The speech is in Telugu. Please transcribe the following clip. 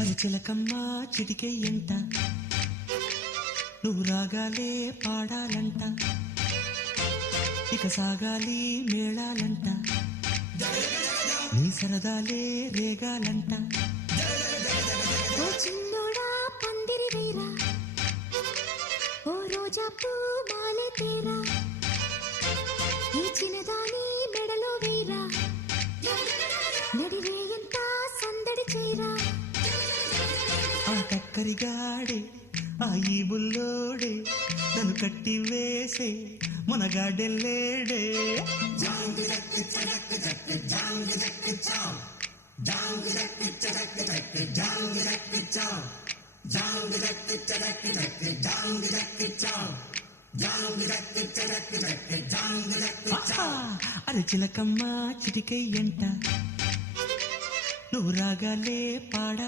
అరచిలకమ్మ చిటికెయ్యంట నువ్వు రాగాలే పాడాలంట ఇక సాగాలి మేళాలంట నీ సరదాలే రేగాలంట ఓ చిన్నోడా పందిరి వేరా ఓ రోజా పూ మాలే తేరా ఈ చిన్నదాని మెడలో వేరా నడివే ఎంత సందడి చేరా ఆ కక్కరిగాడే ఆ ఈ బుల్లోడే నన్ను కట్టి వేసే మునగాడెల్లేడే అరే చిలకమ్మ చిటికెయ్యంట నువ్వు రాగాలే పాడా